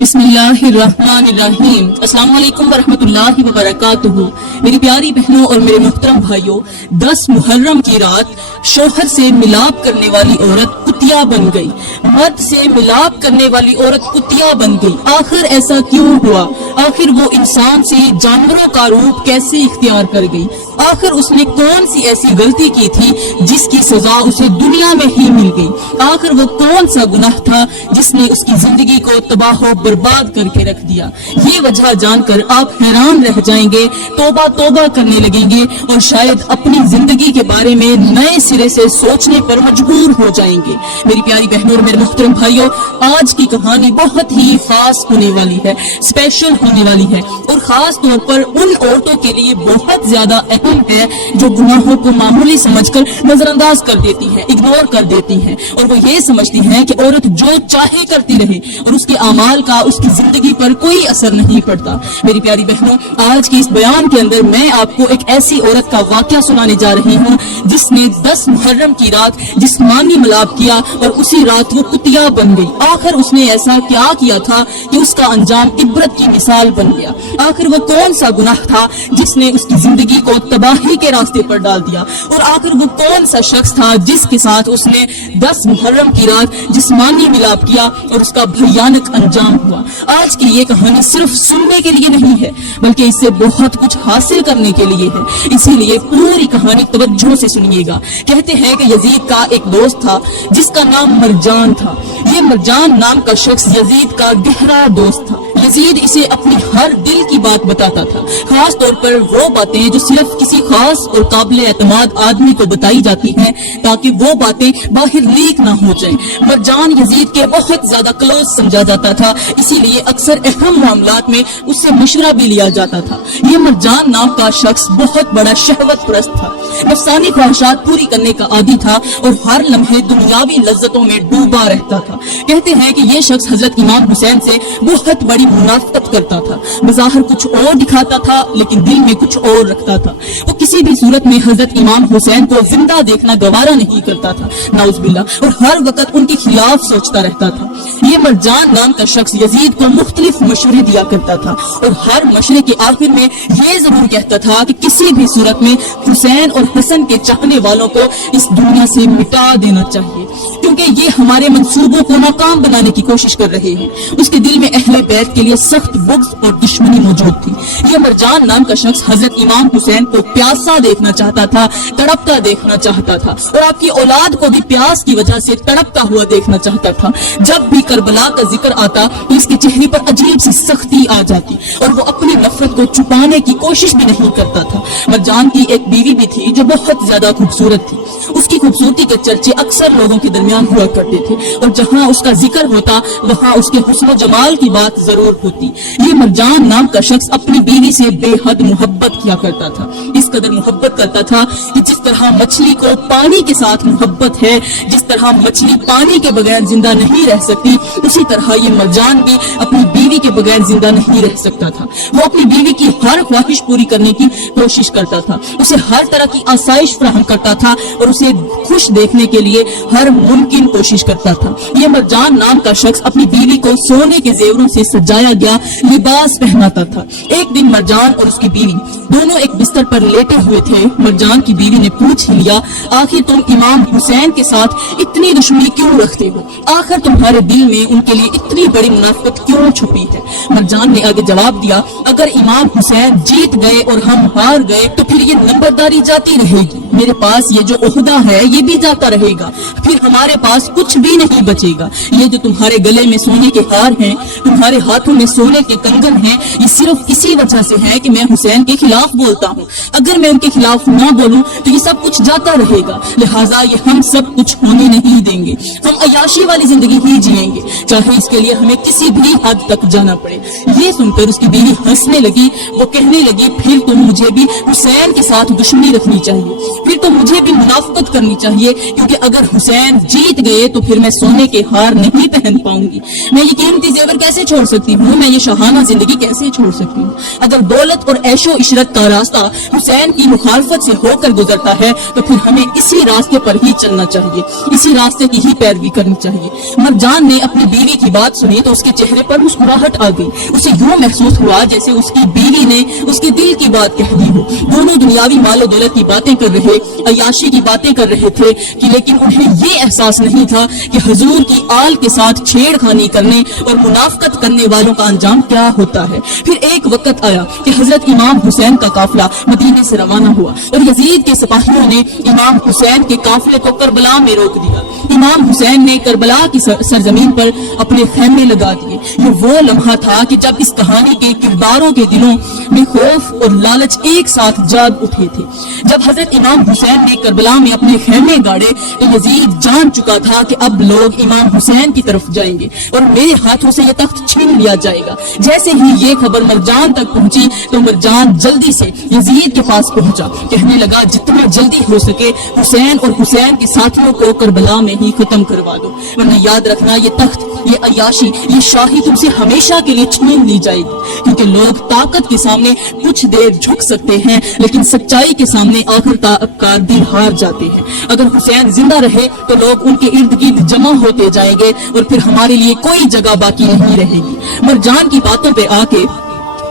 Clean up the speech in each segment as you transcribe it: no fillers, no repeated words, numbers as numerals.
بسم اللہ الرحمن الرحیم۔ السلام علیکم ورحمۃ اللہ وبرکاتہ۔ میری پیاری بہنوں اور میرے محترم بھائیوں، 10 محرم کی رات شوہر سے ملاپ کرنے والی عورت کتیا بن گئی، مرد سے ملاپ کرنے والی عورت کتیا بن گئی۔ آخر ایسا کیوں ہوا؟ آخر وہ انسان سے جانوروں کا روپ کیسے اختیار کر گئی؟ آخر اس نے کون سی ایسی غلطی کی تھی جس کی سزا اسے دنیا میں ہی مل گئی؟ آخر وہ کون سا گناہ تھا جس نے اس کی زندگی کو تباہ و برباد کر کے رکھ دیا؟ یہ وجہ جان کر آپ حیران رہ جائیں گے، توبہ توبہ کرنے لگیں گے اور شاید اپنی زندگی کے بارے میں نئے سرے سے سوچنے پر مجبور ہو جائیں گے۔ میری پیاری بہنوں اور میرے محترم بھائیوں، آج کی کہانی بہت ہی خاص ہونے والی ہے، اسپیشل ہونے والی ہے، اور خاص طور پر ان عورتوں کے لیے بہت زیادہ اہم ہے جو گناہوں کو معمولی سمجھ کر نظر انداز کر دیتی ہیں، اگنور کر دیتی ہیں، اور وہ یہ سمجھتی ہیں کہ عورت جو چاہے کرتی رہے اور اس کے اعمال کا اس کی زندگی پر کوئی اثر نہیں پڑتا۔ میری پیاری بہنوں، آج کی اس بیان کے اندر میں آپ کو ایک ایسی عورت کا واقعہ سنانے جا رہی ہوں جس نے 10 محرم کی رات جسمانی ملاپ کیا اور اسی رات وہ کتیا بن گئی۔ آخر اس نے ایسا کیا کیا تھا کہ اس کا انجام عبرت کی مثال بن گیا؟ آخر وہ کون سا گناہ تھا جس نے اس کی زندگی کو تباہی کے راستے پر ڈال دیا؟ اور آخر وہ کون سا شخص تھا جس کے ساتھ اس نے 10 محرم کی رات جسمانی ملاپ کیا اور اس کا بھیانک انجام ہوا؟ آج کی یہ کہانی صرف سننے کے لیے نہیں ہے بلکہ اس سے بہت کچھ حاصل کرنے کے لیے ہے، اسی لیے پوری کہانی توجہ سے سنیے گا۔ کہتے ہیں کہ یزید کا ایک دوست تھا جس کا نام مرجان تھا۔ یہ مرجان نام کا شخص یزید کا گہرا دوست تھا۔ یزید اسے اپنی ہر دل کی بات بتاتا تھا، خاص طور پر وہ باتیں جو صرف کسی خاص اور قابل اعتماد آدمی کو بتائی جاتی ہیں تاکہ وہ باتیں باہر لیک نہ ہو جائیں۔ مرجان یزید کے بہت زیادہ کلوز سمجھا جاتا تھا، اسی لیے اکثر اہم معاملات میں اس سے مشورہ بھی لیا جاتا تھا۔ یہ مرجان نام کا شخص بہت بڑا شہوت پرست تھا، نفسانی خواہشات پوری کرنے کا عادی تھا اور ہر لمحے دنیاوی لذتوں میں ڈوبا رہتا تھا۔ کہتے ہیں کہ یہ شخص حضرت امام حسین سے بہت بڑی منافقت کرتا تھا، بظاہر کچھ اور دکھاتا تھا لیکن دل میں کچھ اور رکھتا تھا۔ وہ کسی بھی صورت میں حضرت امام حسین کو زندہ دیکھنا گوارا نہیں کرتا تھا، نعوذ باللہ، اور ہر وقت ان کے خلاف سوچتا رہتا تھا۔ یہ مرجان نام کا شخص یزید کو مختلف مشورے دیا کرتا تھا اور ہر مشورے کے آخر میں یہ ضرور کہتا تھا کہ کسی بھی صورت میں حسین اور حسن کے چاہنے والوں کو اس دنیا سے مٹا دینا چاہیے کیونکہ یہ ہمارے منصوبوں کو ناکام بنانے کی کوشش کر رہے ہیں۔ اس کے دل میں اہل بیت کے لیے سخت بغض اور دشمنی موجود تھی۔ یہ مرجان نام کا شخص حضرت امام حسین کو پیاسا دیکھنا چاہتا تھا، تڑپتا دیکھنا چاہتا تھا، اور آپ کی اولاد کو بھی پیاس کی وجہ سے تڑپتا ہوا دیکھنا چاہتا تھا۔ جب بھی کربلا کا ذکر آتا تو اس کے چہرے پر عجیب سی سختی آ جاتی اور وہ اپنی نفرت کو چھپانے کی کوشش بھی نہیں کرتا تھا۔ مرجان کی ایک بیوی بھی تھی جو بہت زیادہ خوبصورت تھی۔ اس کی خوبصورتی کے چرچے اکثر لوگوں کے درمیان ہوا کرتے تھے اور جہاں اس کا ذکر ہوتا وہاں اس کے حسن و جمال کی بات ضرور ہوتی۔ یہ مرجان نام کا شخص اپنی بیوی سے بے حد محبت کیا کرتا تھا، اس قدر محبت کرتا تھا کہ جس طرح مچھلی کو پانی کے ساتھ محبت ہے، جس طرح مچھلی پانی کے بغیر زندہ نہیں رہ سکتی، اسی طرح یہ مرجان بھی اپنی بیوی کے بغیر زندہ نہیں رہ سکتا تھا۔ وہ اپنی بیوی کی ہر خواہش پوری کرنے کی کوشش کرتا تھا، اسے ہر طرح کی آسائش فراہم کرتا تھا اور اسے خوش دیکھنے کے لیے ہر ممکن کوشش کرتا تھا۔ یہ مرجان نام کا شخص اپنی بیوی کو سونے کے زیوروں سے سجایا گیا لباس پہناتا تھا۔ ایک دن مرجان اور اس کی بیوی دونوں ایک بستر پر لیٹے ہوئے تھے۔ مرجان کی بیوی نے پوچھ ہی لیا، آخر تم امام حسین کے ساتھ اتنی دشمنی کیوں رکھتے ہو؟ آخر تمہارے دل میں ان کے لیے اتنی بڑی منافقت کیوں چھپی ہے؟ مرجان نے آگے جواب دیا، اگر امام حسین جیت گئے اور ہم ہار گئے تو پھر یہ نمبرداری جاتی رہے گی، میرے پاس یہ جو عہدہ ہے یہ بھی جاتا رہے گا، پھر ہمارے پاس کچھ بھی نہیں بچے گا۔ یہ جو تمہارے گلے میں سونے کے ہار ہیں، تمہارے ہاتھوں میں سونے کے کنگن ہیں، یہ صرف اسی وجہ سے ہے کہ میں حسین کے خلاف بولتا ہوں۔ اگر میں ان کے خلاف نہ بولوں تو یہ سب کچھ جاتا رہے گا، لہٰذا یہ ہم سب کچھ ہونے نہیں دیں گے۔ ہم عیاشی والی زندگی ہی جئیں گے، چاہے اس کے لیے ہمیں کسی بھی حد تک جانا پڑے۔ یہ سن کر اس کی بیوی ہنسنے لگی، وہ کہنے لگی، پھر تو مجھے بھی حسین کے ساتھ دشمنی رکھنی چاہیے، پھر تو مجھے بھی منافقت کرنی چاہیے، کیونکہ اگر حسین جیت گئے تو پھر میں سونے کے ہار نہیں پہن پاؤں گی، میں یہ قیمتی زیور کیسے چھوڑ سکتی ہوں، میں یہ شاہانہ زندگی کیسے چھوڑ سکتی ہوں۔ اگر دولت اور عیش و عشرت کا راستہ حسین کی مخالفت سے ہو کر گزرتا ہے تو پھر ہمیں اسی راستے پر ہی چلنا چاہیے، اسی راستے کی ہی پیروی کرنی چاہیے۔ مرجان نے اپنی بیوی کی بات سنی تو اس کے چہرے پر مسکراہٹ آ گئی، اسے یوں محسوس ہوا جیسے اس کی بیوی نے اس کے دل کی بات کہہ دی ہو۔ دونوں دنیاوی مال و دولت کی باتیں کر رہے، عیاشی کی باتیں کر رہے تھے کہ لیکن انہیں یہ احساس نہیں تھا کہ حضور کی آل کے ساتھ چھیڑ خانی کرنے اور منافقت کرنے والوں کا انجام کیا ہوتا ہے۔ پھر ایک وقت آیا کہ حضرت امام حسین کا قافلہ مدینے سے روانہ ہوا اور یزید کے سپاہیوں نے امام حسین کے قافلے کو کربلا میں روک دیا۔ امام حسین نے کربلا کی سرزمین پر اپنے خیمے لگا دیے۔ یہ وہ لمحہ تھا کہ جب اس کہانی کے کرداروں کے دلوں میں خوف اور لالچ ایک ساتھ جاگ اٹھے تھے۔ جب حضرت امام حسین نے کربلا میں اپنے خیمے گاڑے تو یزید جان چکا تھا کہ اب لوگ امام حسین کی طرف جائیں گے اور میرے ہاتھوں سے یہ تخت چھین لیا جائے گا۔ جیسے ہی یہ خبر مرجان تک پہنچی تو مرجان جلدی سے یزید کے پاس پہنچا، کہنے لگا جتنا جلدی ہو سکے حسین اور حسین کے ساتھیوں کو کربلا میں ہی ختم کروا دو، ورنہ یاد رکھنا یہ تخت، یہ عیاشی، یہ شاہی تم سے ہمیشہ کے لیے چھین لی جائے گی، کیونکہ لوگ طاقت کے سامنے کچھ دیر جھک سکتے ہیں لیکن سچائی کے سامنے آخر کار دل ہار جاتے ہیں۔ اگر حسین زندہ رہے تو لوگ ان کے ارد گرد جمع ہوتے جائیں گے اور پھر ہمارے لیے کوئی جگہ باقی نہیں رہے گی۔ مرجان کی باتوں پہ آ کے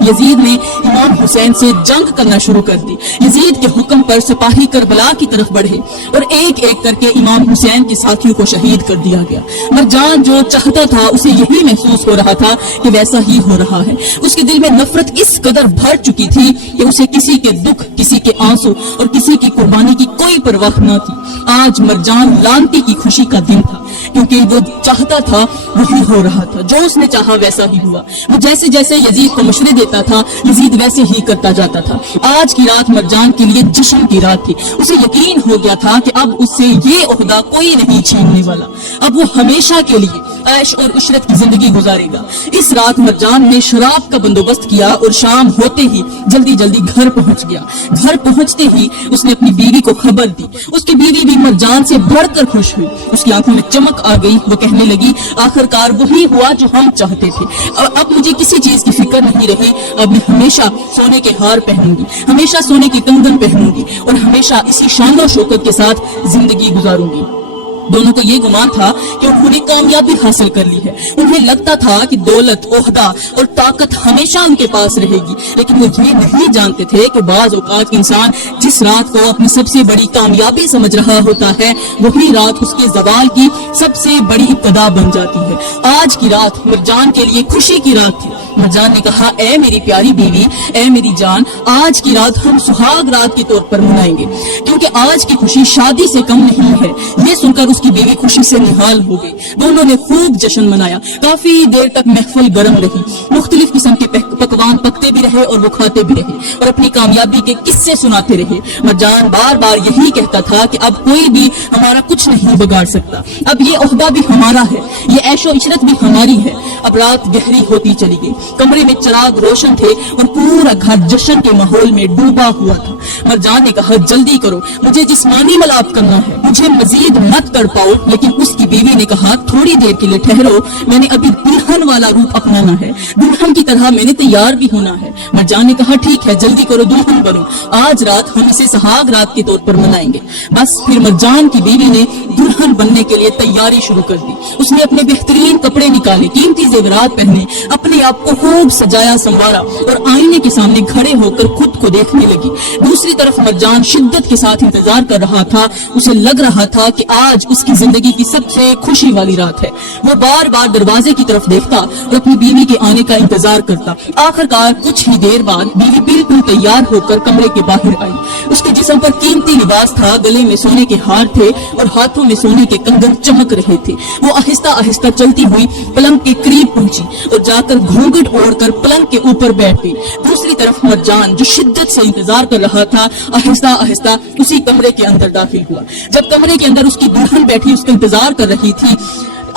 یزید نے امام حسین سے جنگ کرنا شروع کر دی۔ یزید کے حکم پر سپاہی کربلا کی طرف بڑھے اور ایک ایک کر کے امام حسین کے ساتھیوں کو شہید کر دیا گیا۔ مرجان جو چاہتا تھا اسے یہی محسوس ہو رہا تھا کہ ویسا ہی ہو رہا ہے۔ اس کے دل میں نفرت اس قدر بھر چکی تھی کہ اسے کسی کے دکھ، کسی کے آنسو اور کسی کی قربانی کی کوئی پرواہ نہ تھی۔ آج مرجان لانتی کی خوشی کا دن تھا، کیونکہ وہ چاہتا تھا وہی ہو رہا تھا، جو اس نے چاہا ویسا ہی ہوا۔ وہ جیسے جیسے یزید کو مشورے دیتا تھا یزید ویسے ہی کرتا جاتا تھا۔ آج کی رات مرجان کے لیے جشن کی رات تھی۔ اسے یقین ہو گیا تھا کہ اب اس سے یہ عہدہ کوئی نہیں چھیننے والا، اب وہ ہمیشہ کے لیے عیش اور عشرت کی زندگی گزارے گا۔ اس رات مرجان نے شراب کا بندوبست کیا اور شام ہوتے ہی جلدی جلدی گھر پہنچ گیا۔ گھر پہنچتے ہی اس نے اپنی بیوی کو خبر دی۔ اس کی بیوی بھی مرجان سے بڑھ کر خوش ہوئی، اس کی آنکھوں میں چمک آ گئی۔ وہ کہنے لگی آخر کار وہی ہوا جو ہم چاہتے تھے، اب مجھے کسی چیز کی فکر نہیں رہی، اب میں ہمیشہ سونے کے ہار پہنوں گی، ہمیشہ سونے کی کنگن پہنوں گی اور ہمیشہ اسی شان و شوکت کے ساتھ زندگی گزاروں گی۔ دونوں کو یہ گمان تھا کہ انہوں نے کامیابی حاصل کر لی ہے۔ انہیں لگتا تھا کہ دولت، عہدہ اور طاقت ہمیشہ ان کے پاس رہے گی، لیکن وہ یہ نہیں جانتے تھے کہ بعض اوقات انسان جس رات کو اپنی سب سے بڑی کامیابی سمجھ رہا ہوتا ہے وہی رات اس کے زوال کی سب سے بڑی ابتدا بن جاتی ہے۔ آج کی رات مرجان کے لیے خوشی کی رات تھی۔ مرجان نے کہا اے میری پیاری بیوی، اے میری جان، آج کی رات ہم سہاگ رات کے طور پر منائیں گے، کیونکہ آج کی خوشی شادی سے کم نہیں ہے۔ یہ سن کر اس کی بیوی خوشی سے نہال ہو گئی۔ دونوں نے خوب جشن منایا، کافی دیر تک محفل گرم رہی، مختلف قسم کے پکوان پکتے بھی رہے اور وہ کھاتے بھی رہے اور اپنی کامیابی کے قصے سناتے رہے۔ مرجان بار بار یہی کہتا تھا کہ اب کوئی بھی ہمارا کچھ نہیں بگاڑ سکتا، اب یہ عہدہ بھی ہمارا ہے، یہ عیش و عشرت بھی ہماری ہے۔ اب رات گہری ہوتی چلی گئی، کمرے میں چراغ روشن تھے اور پورا گھر جشن کے ماحول میں ڈوبا ہوا تھا۔ مرجان نے کہا جلدی کرو، مجھے جسمانی ملاپ کرنا ہے، مجھے مزید مت کر پاؤ، لیکن اس کی بیوی نے کہا تھوڑی دیر کے لیے ٹھہرو، میں نے ابھی دلہن والا روپ اپنانا ہے، دلہن کی طرح میں نے تیار بھی ہونا ہے۔ مرجان نے کہا ٹھیک ہے جلدی کرو، دلہن بنو، آج رات ہم اسے سہاگ رات کے طور پر منائیں گے۔ بس پھر مرجان کی بیوی نے دلہن بننے کے لیے تیاری شروع کر دی۔ اس نے اپنے بہترین کپڑے نکالے، قیمتی زیورات پہنے، اپنے آپ کو خوب سجایا سنوارا اور آئینے کے سامنے کھڑے ہو کر خود کو دیکھنے لگی۔ دوسری طرف مرجان شدت کے ساتھ انتظار کر رہا تھا، اسے لگ رہا تھا کہ آج اس کی زندگی کی سب سے خوشی والی رات ہے۔ وہ بار بار دروازے کی طرف دیکھتا اور اپنی بیوی کے آنے کا انتظار کرتا۔ آخر کار کچھ ہی دیر بعد بیوی بالکل تیار ہو کر کمرے کے باہر آئی۔ اس کے جسم پر قیمتی لباس تھا، گلے میں سونے کے ہار تھے اور ہاتھوں میں سونے کے کنگن چمک رہے تھے۔ وہ آہستہ آہستہ چلتی ہوئی پلنگ کے قریب پہنچی اور جا کر گھونگھٹ اوڑھ کر پلنگ کے اوپر بیٹھ گئی۔ دوسری طرف مرجان جو شدت سے انتظار کر رہا تھا آہستہ آہستہ اسی کمرے کے اندر داخل ہوا۔ جب کمرے کے اندر اس کی دلہن بیٹھی اس کا انتظار کر رہی تھی،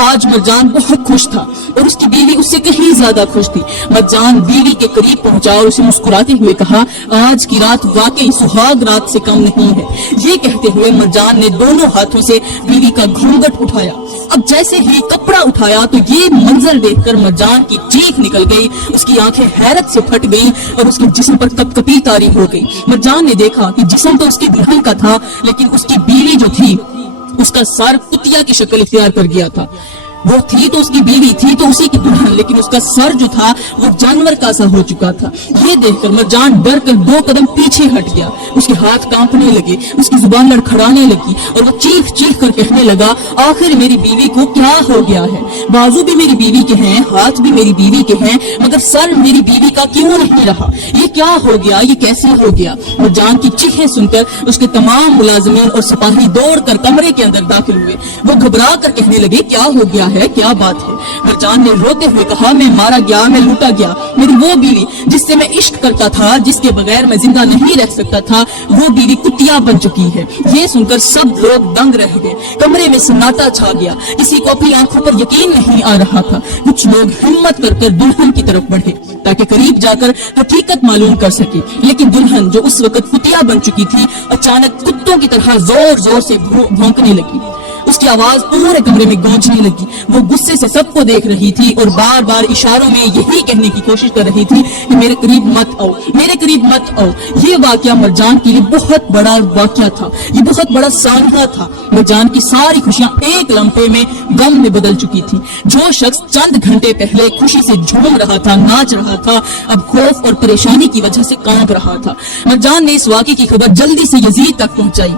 آج مرجان بہت خوش تھا اور اس کی بیوی اس سے کہیں زیادہ خوش تھی۔ مرجان بیوی کے قریب پہنچا اور اسے مسکراتے ہوئے کہا، آج کی رات واقعی سہاگ رات سے کم نہیں ہے۔ یہ کہتے ہوئے مرجان نے دونوں ہاتھوں سے بیوی کا گھونگھٹ اٹھایا۔ اب جیسے ہی کپڑا اٹھایا تو یہ منظر دیکھ کر مرجان کی چیخ نکل گئی، اس کی آنکھیں حیرت سے پھٹ گئی اور اس کے جسم پر کپ کپی طاری ہو گئی۔ مرجان نے دیکھا کہ جسم تو اس کی دلہن کا تھا، لیکن اس کی بیوی جو تھی اس کا سر کتیا کی شکل اختیار کر گیا تھا۔ وہ تھی تو اس کی بیوی، تھی تو اسی کی دلہن، لیکن اس کا سر جو تھا وہ جانور کا سا ہو چکا تھا۔ یہ دیکھ کر مرجان ڈر کر 2 قدم پیچھے ہٹ گیا۔ اس کے ہاتھ کانپنے لگے، اس کی زبان لڑکھڑانے لگی اور وہ چیخ چیخ کر کہنے لگا، آخر میری بیوی کو کیا ہو گیا ہے؟ بازو بھی میری بیوی کے ہیں، ہاتھ بھی میری بیوی کے ہیں، مگر سر میری بیوی کا کیوں نہیں رہا؟ یہ کیا ہو گیا؟ یہ کیسے ہو گیا؟ مرجان کی چیخیں سن کر اس کے تمام ملازمین اور سپاہی دوڑ کر کمرے کے اندر داخل ہوئے۔ وہ گھبرا کر کہنے لگے، کیا ہو گیا ہے؟ کیا بات ہے؟ مرجان نے روتے ہوئے کہا، میں مارا گیا، میں لوٹا گیا۔ میری وہ بیوی جس سے میں عشق کرتا تھا، جس کے بغیر میں زندہ نہیں رہ سکتا تھا، وہ بیوی کتیا بن چکی ہے۔ یہ سن کر سب لوگ دنگ رہ گئے، کمرے میں سناٹا چھا گیا، کسی کو اپنی آنکھوں پر یقین نہیں آ رہا تھا۔ کچھ لوگ ہمت کر دلہن کی طرف بڑھے تاکہ قریب جا کر حقیقت معلوم کر سکے، لیکن دلہن جو اس وقت کتیا بن چکی تھی اچانک کتوں کی طرح زور زور سے بھونکنے لگی۔ اس کی آواز پورے کمرے میں گونجنے لگی۔ وہ غصے سے سب کو دیکھ رہی تھی اور بار بار اشاروں میں یہی کہنے کی کوشش کر رہی تھی کہ میرے قریب مت آؤ، میرے قریب مت آؤ۔ یہ واقعہ مرجان کے لیے بہت بڑا واقعہ تھا، یہ بہت بڑا سانحہ تھا۔ مرجان کی ساری خوشیاں ایک لمحے میں غم میں بدل چکی تھی۔ جو شخص چند گھنٹے پہلے خوشی سے جھوم رہا تھا، ناچ رہا تھا، اب خوف اور پریشانی کی وجہ سے کانپ رہا تھا۔ مرجان نے اس واقعے کی خبر جلدی سے یزید تک پہنچائی۔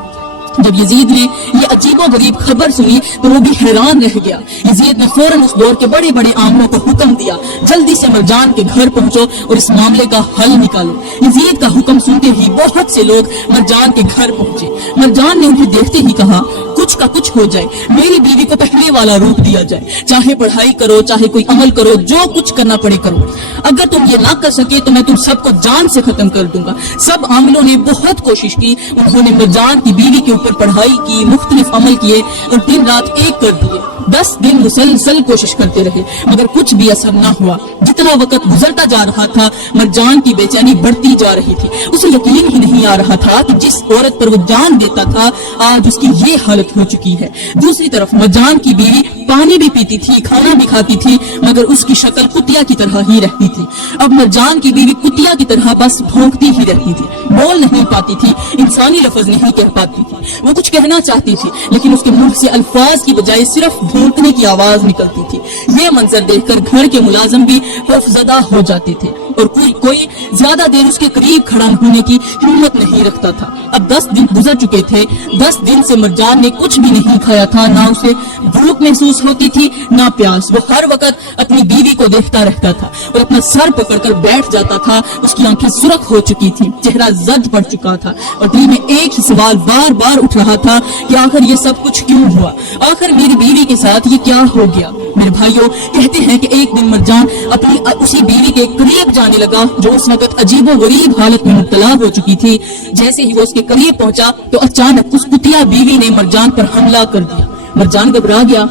جب یزید نے یہ عجیب و غریب خبر سنی تو وہ بھی حیران رہ گیا۔ یزید نے فوراً اس دور کے بڑے بڑے عاملوں کو حکم دیا، جلدی سے مرجان کے گھر پہنچو اور اس معاملے کا حل نکالو۔ یزید کا حکم سنتے ہی بہت سے لوگ مرجان کے گھر پہنچے۔ مرجان نے انہیں دیکھتے ہی کہا، کچھ کا کچھ ہو جائے، میری بیوی کو پہلے والا روپ دیا جائے، چاہے پڑھائی کرو، چاہے کوئی عمل کرو، جو کچھ کرنا پڑے کرو۔ اگر تم یہ نہ کر سکے تو میں تم سب کو جان سے ختم کر دوں گا۔ سب عاملوں نے بہت کوشش کی، انہوں نے مرجان کی بیوی کے اوپر پڑھائی کی، مختلف عمل کیے اور دن رات ایک کر دیے۔ 10 دن مسلسل کوشش کرتے رہے مگر کچھ بھی اثر نہ ہوا۔ جتنا وقت گزرتا جا رہا تھا مرجان کی بے چینی بڑھتی جا رہی تھی۔ اسے یقین ہی نہیں آ رہا تھا کہ جس عورت پر وہ جان دیتا تھا آج اس کی یہ حالت ہو چکی ہے۔ دوسری طرف مرجان کی بیوی پانی بھی پیتی تھی، کھانا بھی کھاتی تھی، مگر اس کی شکل کتیا کی طرح ہی رہتی تھی۔ اب مرجان کی بیوی کتیا کی طرح بس بھونکتی ہی رہتی تھی، بول نہیں پاتی تھی، انسانی لفظ نہیں کہہ پاتی تھی۔ وہ کچھ کہنا چاہتی تھی لیکن اس کے منہ سے الفاظ کی بجائے صرف بھونکنے کی آواز نکلتی تھی۔ یہ منظر دیکھ کر گھر کے ملازم بھی خوفزدہ ہو جاتے تھے اور کوئی زیادہ دیر اس کے قریب کھڑا ہونے کی ہمت نہیں رکھتا تھا۔ اب 10 دن گزر چکے تھے۔ 10 دن سے مرجان نے کچھ بھی نہیں کھایا تھا، نہ اسے بھوک محسوس ہوتی تھی نہ پیاس۔ وہ ہر وقت اپنی بیوی کو دیکھتا رہتا تھا اور اپنا سر پکڑ کر بیٹھ جاتا تھا۔ اس کی آنکھیں سرخ ہو چکی تھی، چہرہ زرد پڑ چکا تھا اور دل میں ایک ہی سوال بار بار اٹھ رہا تھا کہ آخر یہ سب کچھ کیوں ہوا؟ آخر میری بیوی کے ساتھ یہ کیا ہو گیا؟ میرے بھائیوں، کہتے ہیں کہ ایک دن مرجان اپنی اسی بیوی کے قریب جانے لگا جو اس وقت عجیب و غریب حالت میں مبتلا ہو چکی تھی۔ جیسے ہی وہ اس کے قریب پہنچا تو اچانک اس کتیا بیوی نے مرجان پر حملہ کر دیا۔ مرجان گھبرا گیا،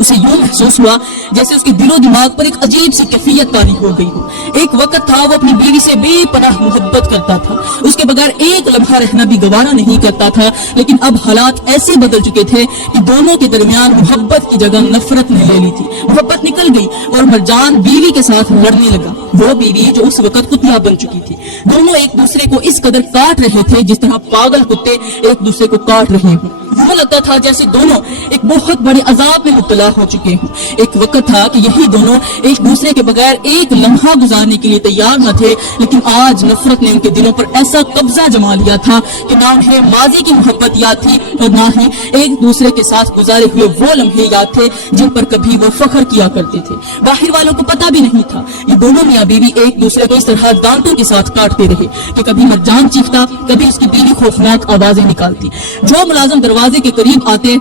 اسے یوں محسوس ہوا جیسے اس کے دل و دماغ پر ایک عجیب سی کیفیت طاری ہو گئی ہو۔ ایک وقت تھا وہ اپنی بیوی سے بے پناہ محبت کرتا تھا، اس کے بغیر ایک لمحہ رہنا بھی گوارا نہیں کرتا تھا، لیکن اب حالات ایسے بدل چکے تھے کہ دونوں کے درمیان محبت کی جگہ نفرت نے لے لی تھی۔ محبت نکل گئی اور مرجان بیوی کے ساتھ لڑنے لگا، وہ بیوی جو اس وقت کتیا بن چکی تھی۔ دونوں ایک دوسرے کو اس قدر کاٹ رہے تھے جس طرح پاگل کتے ایک دوسرے کو کاٹ رہے ہوں۔ وہ لگتا تھا جیسے دونوں ایک بہت بڑے عذاب میں مبتلا ہو چکے ہوں۔ ایک وقت تھا کہ یہی دونوں ایک دوسرے کے بغیر ایک لمحہ گزارنے کے لیے تیار نہ تھے، لیکن آج نفرت نے ان کے دلوں پر ایسا قبضہ جما لیا تھا کہ نہ انہیں ماضی کی محبت یاد تھی اور نہ ہی ایک دوسرے کے ساتھ گزارے ہوئے وہ لمحے یاد تھے جن پر کبھی وہ فخر کیا کرتے تھے۔ باہر والوں کو پتہ بھی نہیں تھا، یہ دونوں میاں بیوی ایک دوسرے کو اس طرح دانتوں کے ساتھ کاٹتے رہے کہ کبھی مرجان چیختا، کبھی اس کی بیوی خوفناک آوازیں نکالتی۔ جو ملازم دروازے کے قریب آتے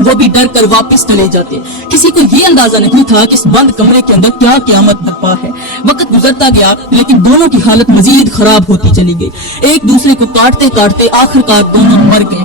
وہ بھی ڈر کر واپس چلے جاتے۔ کسی کو یہ اندازہ نہیں تھا کہ اس بند کمرے کے اندر کیا قیامت برپا ہے۔ وقت گزرتا گیا لیکن دونوں کی حالت مزید خراب ہوتی چلی گئی۔ ایک دوسرے کو کاٹتے کاٹتے آخر کار دونوں مر گئے۔